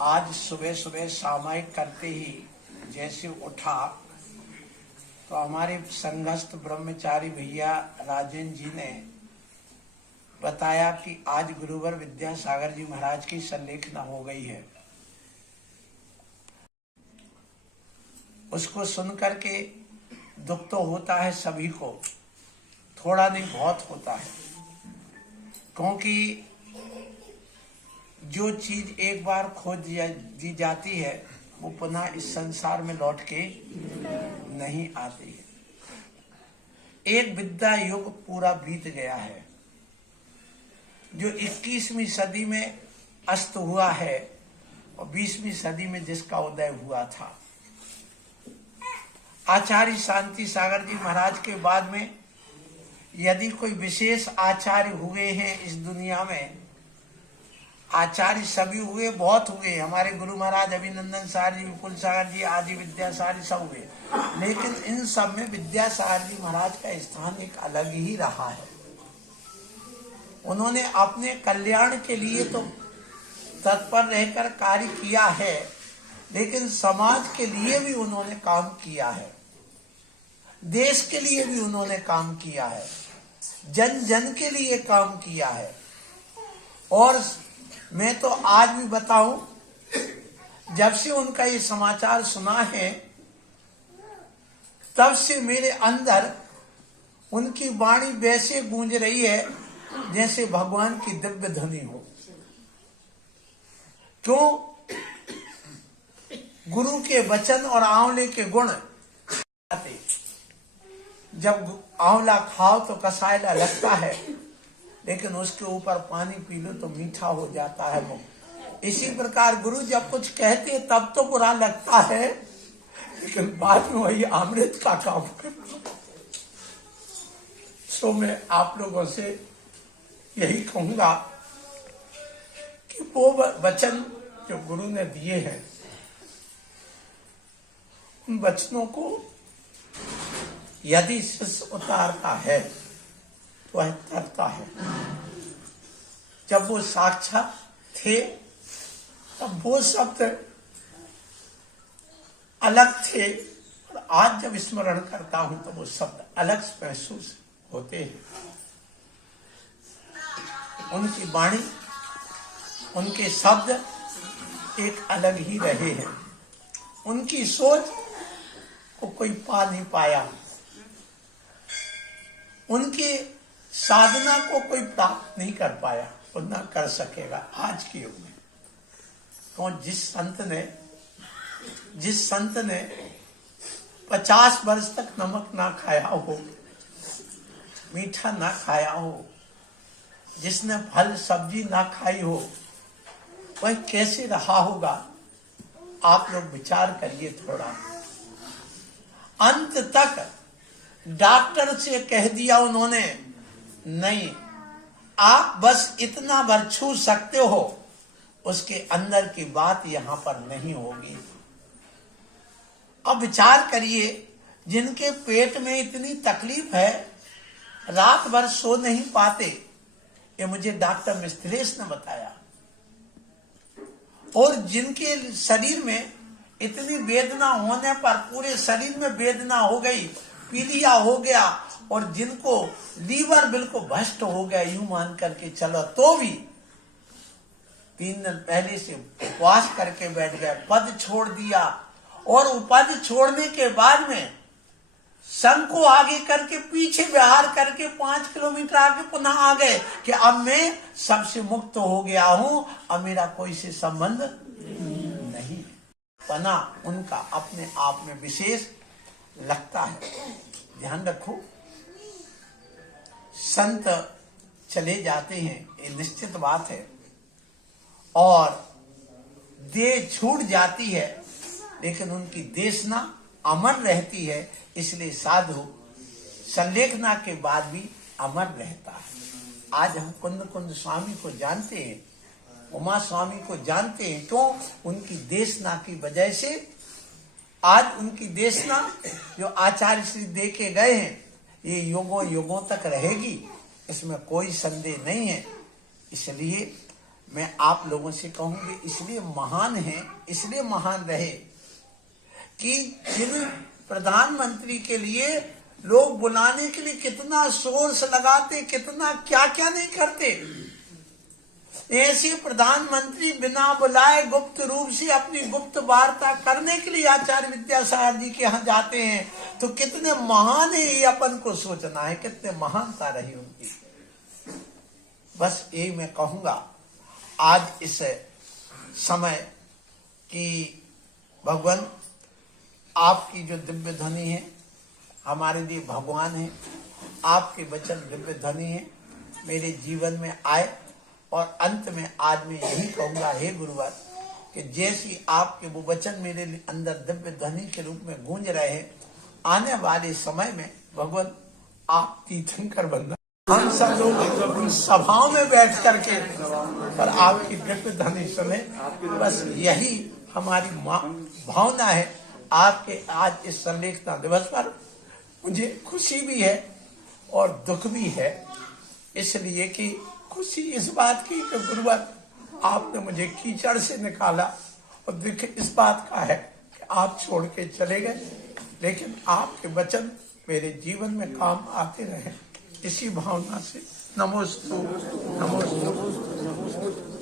आज सुबह सुबह सामायिक करते ही जैसे उठा तो हमारे संघस्थ ब्रह्मचारी भैया राजेंद्र जी ने बताया कि आज गुरुवर विद्यासागर जी महाराज की संलेखना हो गई है। उसको सुनकर के दुख तो होता है सभी को, थोड़ा नहीं बहुत होता है, क्योंकि जो चीज एक बार खो दी जाती है वो पुनः इस संसार में लौट के नहीं आती है। एक विद्या युग पूरा बीत गया है जो 21वीं सदी में अस्त हुआ है और 20वीं सदी में जिसका उदय हुआ था। आचार्य शांति सागर जी महाराज के बाद में यदि कोई विशेष आचार्य हुए हैं इस दुनिया में, आचार्य सभी हुए, बहुत हुए, हमारे गुरु महाराज अभिनंदन सागर जी, विपुल सागर जी आदि विद्यासागर सब हुए, लेकिन इन सब में विद्यासागर जी महाराज का स्थान एक अलग ही रहा है। उन्होंने अपने कल्याण के लिए तो तत्पर रहकर कार्य किया है, लेकिन समाज के लिए भी उन्होंने काम किया है, देश के लिए भी उन्होंने काम किया है, जन जन के लिए काम किया है। और मैं तो आज भी बताऊं, जब से उनका ये समाचार सुना है तब से मेरे अंदर उनकी वाणी वैसे गूंज रही है जैसे भगवान की दिव्य ध्वनि हो। क्यों? गुरु के वचन और आंवले के गुण। जब आंवला खाओ तो कसायला लगता है, लेकिन उसके ऊपर पानी पी लो तो मीठा हो जाता है वो। इसी प्रकार गुरु जब कुछ कहते हैं तब तो बुरा लगता है, लेकिन बाद में वही अमृत का काम करता है। सो मैं आप लोगों से यही कहूंगा कि वो वचन जो गुरु ने दिए हैं, उन वचनों को यदि शिष्य उतारता है तो वह तरता है। जब वो साक्षात थे तब वो शब्द अलग थे, और आज जब स्मरण करता हूं तो वो शब्द अलग महसूस होते हैं। उनकी वाणी, उनके शब्द एक अलग ही रहे हैं। उनकी सोच को कोई पा नहीं पाया, उनकी साधना को कोई प्राप्त नहीं कर पाया और न कर सकेगा आज के युग में। तो जिस संत ने 50 वर्ष तक नमक ना खाया हो, मीठा ना खाया हो, जिसने फल सब्जी ना खाई हो, वह कैसे रहा होगा? आप लोग विचार करिए थोड़ा। अंत तक डॉक्टर से कह दिया उन्होंने, नहीं, आप बस इतना भर छू सकते हो, उसके अंदर की बात यहां पर नहीं होगी। अब विचार करिए, जिनके पेट में इतनी तकलीफ है, रात भर सो नहीं पाते, ये मुझे डॉक्टर मिस्त्रेश ने बताया, और जिनके शरीर में इतनी वेदना होने पर पूरे शरीर में वेदना हो गई, पीलिया हो गया, और जिनको लीवर बिल्कुल भ्रष्ट हो गया, यूं मान करके चलो, तो भी 3 दिन पहले से उपवास करके बैठ गए, पद छोड़ दिया, और पद छोड़ने के बाद में संघ को आगे करके पीछे विहार करके 5 किलोमीटर आगे पुनः आ गए कि अब मैं सबसे मुक्त हो गया हूं, अब मेरा कोई से संबंध नहीं। पना उनका अपने आप में विशेष लगता है। ध्यान रखो, संत चले जाते हैं, ये निश्चित बात है, और देह छूट जाती है, लेकिन उनकी देशना अमर रहती है। इसलिए साधु संलेखना के बाद भी अमर रहता है। आज हम कुंद स्वामी को जानते हैं, उमा स्वामी को जानते हैं, क्यों? उनकी देशना की वजह से आज उनकी देशना जो आचार्य श्री दे के गए हैं, ये युगों युगों तक रहेगी, इसमें कोई संदेह नहीं है। इसलिए मैं आप लोगों से कहूंगी, इसलिए महान है, इसलिए महान रहे कि जिन प्रधानमंत्री के लिए लोग बुलाने के लिए कितना सोर्स लगाते, कितना क्या क्या नहीं करते, ऐसे प्रधानमंत्री बिना बुलाए गुप्त रूप से अपनी गुप्त वार्ता करने के लिए आचार्य विद्यासागर जी के यहाँ जाते हैं। तो कितने महान है, ये अपन को सोचना है, कितने महानता रही उनकी। बस यही मैं कहूंगा आज इस समय कि भगवान आपकी जो दिव्य ध्वनि है हमारे लिए भगवान है, आपके वचन दिव्य ध्वनि है, मेरे जीवन में आए। और अंत में आज मैं यही कहूंगा, हे गुरुवर, कि जैसी आपके वो वचन मेरे अंदर दिव्य ध्वनि के रूप में गूंज रहे हैं, आने वाले समय में भगवान आप तीर्थंकर बनना, हम सब लोग सभाओं में बैठ करके पर आपकी दिव्य ध्वनि सुने। बस यही हमारी भावना है। आपके आज इस संलेखना दिवस पर मुझे खुशी भी है और दुख भी है, इसलिए कि खुशी इस बात की कि गुरुवर आपने मुझे कीचड़ से निकाला, और दुख इस बात का है कि आप छोड़ के चले गए, लेकिन आपके वचन मेरे जीवन में काम आते रहे। इसी भावना से नमोस्तु नमोस्तु।